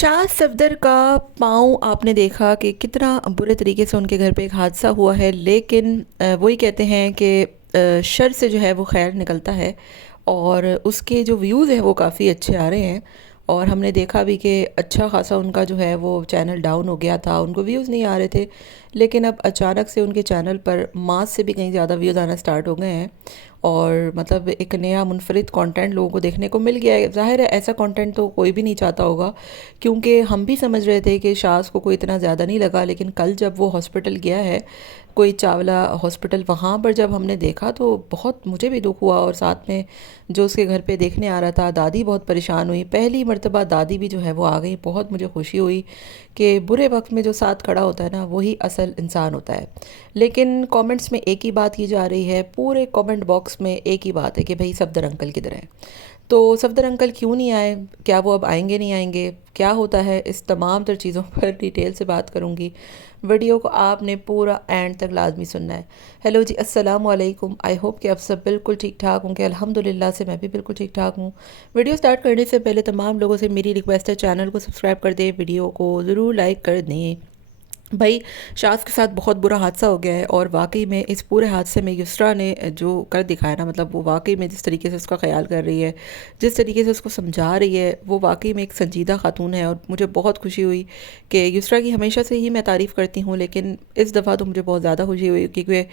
शाह सफदर का पाँव आपने देखा कि कितना बुरे तरीके से उनके घर पे एक हादसा हुआ है, लेकिन वही कहते हैं कि शर से जो है वो खैर निकलता है। और उसके जो व्यूज़ हैं वो काफ़ी अच्छे आ रहे हैं। और हमने देखा भी कि अच्छा खासा उनका जो है वो चैनल डाउन हो गया था, उनको व्यूज़ नहीं आ रहे थे, लेकिन अब अचानक से उनके चैनल पर मास से भी कहीं ज़्यादा व्यूज़ आना स्टार्ट हो गए हैं। और मतलब एक नया मुनफरिद कंटेंट लोगों को देखने को मिल गया है। ज़ाहिर है ऐसा कंटेंट तो कोई भी नहीं चाहता होगा, क्योंकि हम भी समझ रहे थे कि शाज़ को कोई इतना ज़्यादा नहीं लगा, लेकिन कल जब वो हॉस्पिटल गया है, कोई चावला हॉस्पिटल, वहाँ पर जब हमने देखा तो बहुत मुझे भी दुख हुआ। और साथ में जो उसके घर पे देखने आ रहा था, दादी बहुत परेशान हुई। पहली मर्तबा दादी भी जो है वो आ गई। बहुत मुझे खुशी हुई कि बुरे वक्त में जो साथ खड़ा होता है ना, वही असल इंसान होता है। लेकिन कमेंट्स में एक ही बात की जा रही है, पूरे कमेंट बॉक्स में एक ही बात है कि भाई सफदर अंकल किधर हैं। तो सफदर अंकल क्यों नहीं आए, क्या वो अब आएंगे नहीं आएंगे, क्या होता है, इस तमाम तर चीज़ों पर डिटेल से बात करूँगी। वीडियो को आपने पूरा एंड तक लाजमी सुनना है। हेलो जी, अस्सलाम वालेकुम। आई होप कि आप सब बिल्कुल ठीक ठाक होंगे। अल्हम्दुलिल्लाह से मैं भी बिल्कुल ठीक ठाक हूँ। वीडियो स्टार्ट करने से पहले तमाम लोगों से मेरी रिक्वेस्ट है, चैनल को सब्सक्राइब कर दें, वीडियो को ज़रूर लाइक कर दें। भाई, शाज़ के साथ बहुत बुरा हादसा हो गया है। और वाकई में इस पूरे हादसे में युसरा ने जो कर दिखाया ना, मतलब वो वाकई में जिस तरीके से उसका ख्याल कर रही है, जिस तरीके से उसको समझा रही है, वो वाकई में एक संजीदा खातून है। और मुझे बहुत खुशी हुई कि युसरा की हमेशा से ही मैं तारीफ़ करती हूँ, लेकिन इस दफ़ा तो मुझे बहुत ज़्यादा खुशी हुई, क्योंकि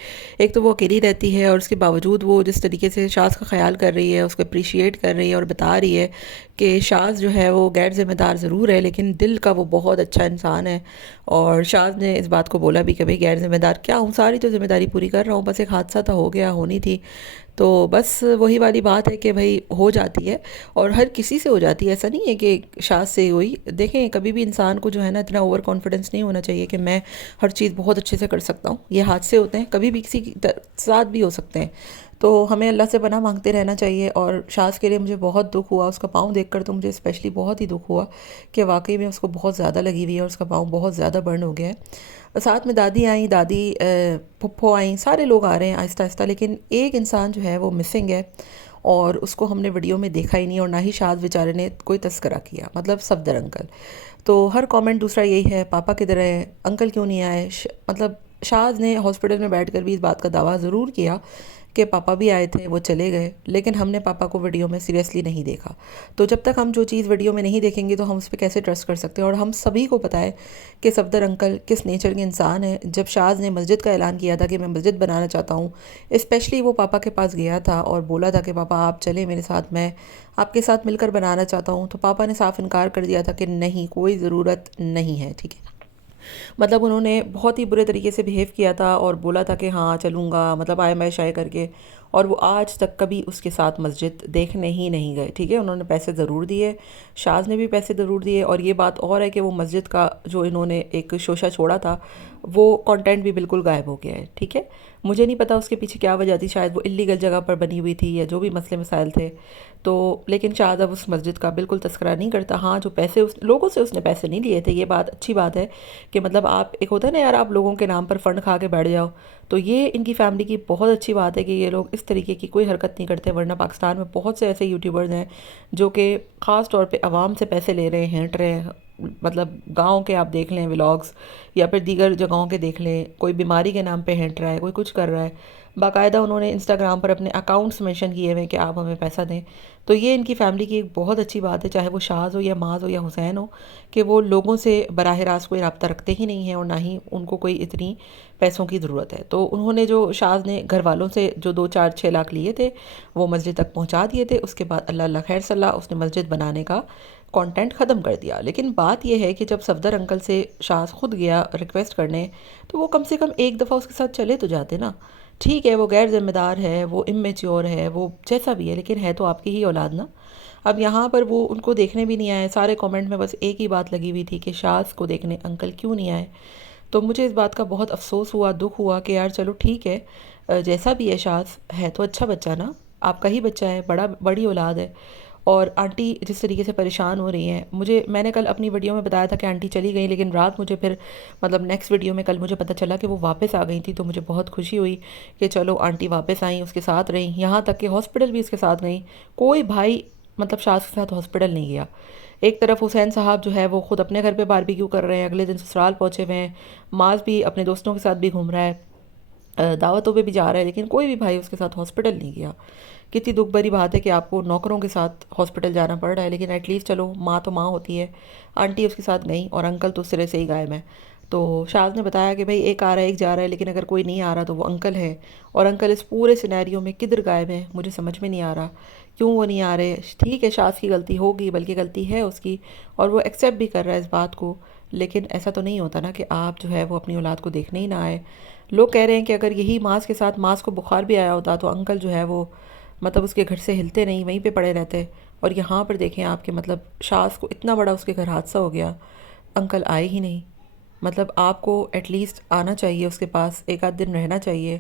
एक तो वो अकेली रहती है और उसके बावजूद वो जिस तरीके से शाज़ का ख्याल कर रही है, उसको अप्रिशिएट कर रही है और बता रही है कि शाज़ जो है वो गैर ज़िम्मेदार ज़रूर है, लेकिन दिल का वो बहुत अच्छा इंसान है। और शाज़ ने इस बात को बोला भी कि भाई गैर ज़िम्मेदार क्या हूँ, सारी तो ज़िम्मेदारी पूरी कर रहा हूँ, बस एक हादसा तो हो गया, होनी थी। तो बस वही वाली बात है कि भाई हो जाती है, और हर किसी से हो जाती है। ऐसा नहीं है कि शाज़ से हुई। देखें, कभी भी इंसान को जो है ना इतना ओवर कॉन्फिडेंस नहीं होना चाहिए कि मैं हर चीज़ बहुत अच्छे से कर सकता हूँ। ये हादसे होते हैं, कभी भी किसी के साथ भी हो सकते हैं। तो हमें अल्लाह से पनाह मांगते रहना चाहिए। और शाज़ के लिए मुझे बहुत दुख हुआ, उसका पाँव देखकर तो मुझे स्पेशली बहुत ही दुख हुआ कि वाकई में उसको बहुत ज़्यादा लगी हुई है और उसका पाँव बहुत ज़्यादा बर्न हो गया है। साथ में दादी आई, दादी फुप्पो आई, सारे लोग आ रहे हैं आहिस्ता आहिस्ता, लेकिन एक इंसान जो है वो मिसिंग है। और उसको हमने वीडियो में देखा ही नहीं, और ना ही शाज़ बेचारे ने कोई तस्करा किया, मतलब सफदर अंकल। तो हर कमेंट दूसरा यही है, पापा किधर है, अंकल क्यों नहीं आए। मतलब शाज़ ने हॉस्पिटल में बैठकर भी इस बात का दावा ज़रूर किया कि पापा भी आए थे, वो चले गए, लेकिन हमने पापा को वीडियो में सीरियसली नहीं देखा। तो जब तक हम जो चीज़ वीडियो में नहीं देखेंगे तो हम उस पर कैसे ट्रस्ट कर सकते हैं। और हम सभी को पता है कि सफदर अंकल किस नेचर के इंसान है। जब शाज़ ने मस्जिद का ऐलान किया था कि मैं मस्जिद बनाना चाहता हूँ, स्पेशली वो पापा के पास गया था और बोला था कि पापा आप चले मेरे साथ, मैं आपके साथ मिलकर बनाना चाहता हूँ, तो पापा ने साफ इनकार कर दिया था कि नहीं, कोई ज़रूरत नहीं है। ठीक है, मतलब उन्होंने बहुत ही बुरे तरीके से बिहेव किया था और बोला था कि हाँ चलूँगा, मतलब आए मैं शाये करके। और वो आज तक कभी उसके साथ मस्जिद देखने ही नहीं गए। ठीक है, उन्होंने पैसे ज़रूर दिए, शाज़ ने भी पैसे ज़रूर दिए। और ये बात और है कि वो मस्जिद का जो इन्होंने एक शोशा छोड़ा था, वो कंटेंट भी बिल्कुल गायब हो गया है। ठीक है, मुझे नहीं पता उसके पीछे क्या वजह थी, शायद वो इलीगल जगह पर बनी हुई थी या जो भी मसले मसाइल थे। तो लेकिन शायद अब उस मस्जिद का बिल्कुल तस्करा नहीं करता। हाँ, जो पैसे उस लोगों से उसने पैसे नहीं लिए थे, ये बात अच्छी बात है कि मतलब आप, एक होता है ना यार, आप लोगों के नाम पर फ़ंड खा के बैठ जाओ। तो ये इनकी फैमिली की बहुत अच्छी बात है कि ये लोग इस तरीके की कोई हरकत नहीं करते, वरना पाकिस्तान में बहुत से ऐसे यूट्यूबर्स हैं जो कि ख़ास तौर पे आवाम से पैसे ले रहे हैं, हेंट रहे हैं। मतलब गाँव के आप देख लें व्लॉग्स, या फिर दीगर जगहों के देख लें, कोई बीमारी के नाम पे हेंट रहा है, कोई कुछ कर रहा है, बाकायदा उन्होंने इंस्टाग्राम पर अपने अकाउंट्स मेंशन किए हुए हैं कि आप हमें पैसा दें। तो ये इनकी फैमिली की एक बहुत अच्छी बात है, चाहे वो शाज़ हो या माज़ हो या हुसैन हो, कि वो लोगों से बराह रास्त कोई रब्ता रखते ही नहीं हैं और ना ही उनको कोई इतनी पैसों की ज़रूरत है। तो उन्होंने जो शाज़ ने घर वालों से जो 2 4 6 लाख लिए थे, वो मस्जिद तक पहुंचा दिए थे। उसके बाद अल्लाह अल्लाह खैर सल्ला, उसने मस्जिद बनाने का कंटेंट ख़त्म कर दिया। लेकिन बात यह है कि जब सफदर अंकल से शाज़ खुद गया रिक्वेस्ट करने, तो वो कम से कम एक दफ़ा उसके साथ चले तो जाते ना। ठीक है, वो गैर ज़िम्मेदार है, वो इमेच्योर है, वो जैसा भी है, लेकिन है तो आपकी ही औलाद ना। अब यहाँ पर वो उनको देखने भी नहीं आए। सारे कमेंट में बस एक ही बात लगी हुई थी कि शाज़ को देखने अंकल क्यों नहीं आए। तो मुझे इस बात का बहुत अफसोस हुआ, दुख हुआ कि यार चलो ठीक है, जैसा भी है, शाज़ है तो अच्छा बच्चा ना, आपका ही बच्चा है, बड़ी औलाद है। और आंटी जिस तरीके से परेशान हो रही हैं, मैंने कल अपनी वीडियो में बताया था कि आंटी चली गई, लेकिन रात मुझे फिर, मतलब नेक्स्ट वीडियो में कल मुझे पता चला कि वो वापस आ गई थी। तो मुझे बहुत खुशी हुई कि चलो आंटी वापस आई, उसके साथ रही, यहाँ तक कि हॉस्पिटल भी उसके साथ गई। कोई भाई मतलब शाज़ के साथ हॉस्पिटल नहीं गया, ایک طرف حسین صاحب جو ہے وہ خود اپنے گھر پہ باربیکیو کر رہے ہیں، اگلے دن سسرال پہنچے ہوئے ہیں، معاذ بھی اپنے دوستوں کے ساتھ بھی گھوم رہا ہے، دعوتوں پہ بھی جا رہا ہے، لیکن کوئی بھی بھائی اس کے ساتھ ہاسپٹل نہیں گیا۔ کتنی دکھ بھری بات ہے کہ آپ کو نوکروں کے ساتھ ہاسپٹل جانا پڑ رہا ہے، لیکن ایٹ لیسٹ چلو ماں تو ماں ہوتی ہے، آنٹی اس کے ساتھ گئیں، اور انکل تو سرے سے ہی غائب ہیں۔ تو شاذ نے بتایا کہ بھئی ایک آ رہا ہے ایک جا رہا ہے، لیکن اگر کوئی نہیں آ رہا تو وہ انکل ہے، اور انکل اس پورے سینیریو میں کدھر غائب ہیں مجھے سمجھ میں نہیں آ رہا، کیوں وہ نہیں آ رہے۔ ٹھیک ہے شاذ کی غلطی ہوگی، بلکہ غلطی ہے اس کی، اور وہ ایکسیپٹ بھی کر رہا ہے اس بات کو، لیکن ایسا تو نہیں ہوتا نا کہ آپ جو ہے وہ اپنی اولاد کو دیکھنے ہی نہ آئے۔ لوگ کہہ رہے ہیں کہ اگر یہی معاذ کے ساتھ معاذ کو بخار بھی آیا ہوتا تو انکل جو ہے وہ مطلب اس کے گھر سے ہلتے نہیں، وہیں پہ پڑے رہتے، اور یہاں پر دیکھیں آپ کے مطلب شاذ کو اتنا بڑا اس کے گھر حادثہ ہو گیا، انکل آئے ہی نہیں۔ مطلب آپ کو ایٹ لیسٹ آنا چاہیے اس کے پاس، ایک آدھ دن رہنا چاہیے،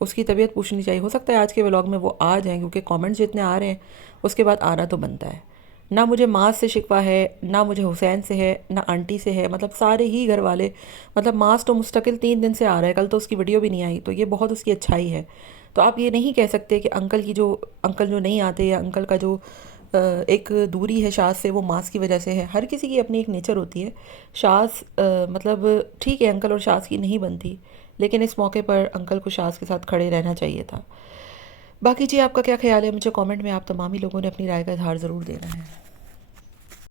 اس کی طبیعت پوچھنی چاہیے۔ ہو سکتا ہے آج کے ولاگ میں وہ آ جائیں، کیونکہ کامنٹس جتنے آ رہے ہیں اس کے بعد آنا تو بنتا ہے۔ نہ مجھے معاذ سے شکوہ ہے، نہ مجھے حسین سے ہے، نہ آنٹی سے ہے، مطلب سارے ہی گھر والے، مطلب معاذ تو مستقل 3 دن سے آ رہا ہے، کل تو اس کی ویڈیو بھی نہیں آئی، تو یہ بہت اس کی اچھائی ہے۔ تو آپ یہ نہیں کہہ سکتے کہ انکل جو نہیں آتے، یا انکل کا جو ایک دوری ہے شاذ سے، وہ معاذ کی وجہ سے ہے۔ ہر کسی کی اپنی ایک نیچر ہوتی ہے۔ شاذ مطلب ٹھیک ہے انکل اور شاذ کی نہیں بنتی، لیکن اس موقع پر انکل کو شاذ کے ساتھ کھڑے رہنا چاہیے تھا۔ باقی جی آپ کا کیا خیال ہے؟ مجھے کامنٹ میں آپ تمامی لوگوں نے اپنی رائے کا اظہار ضرور دینا ہے۔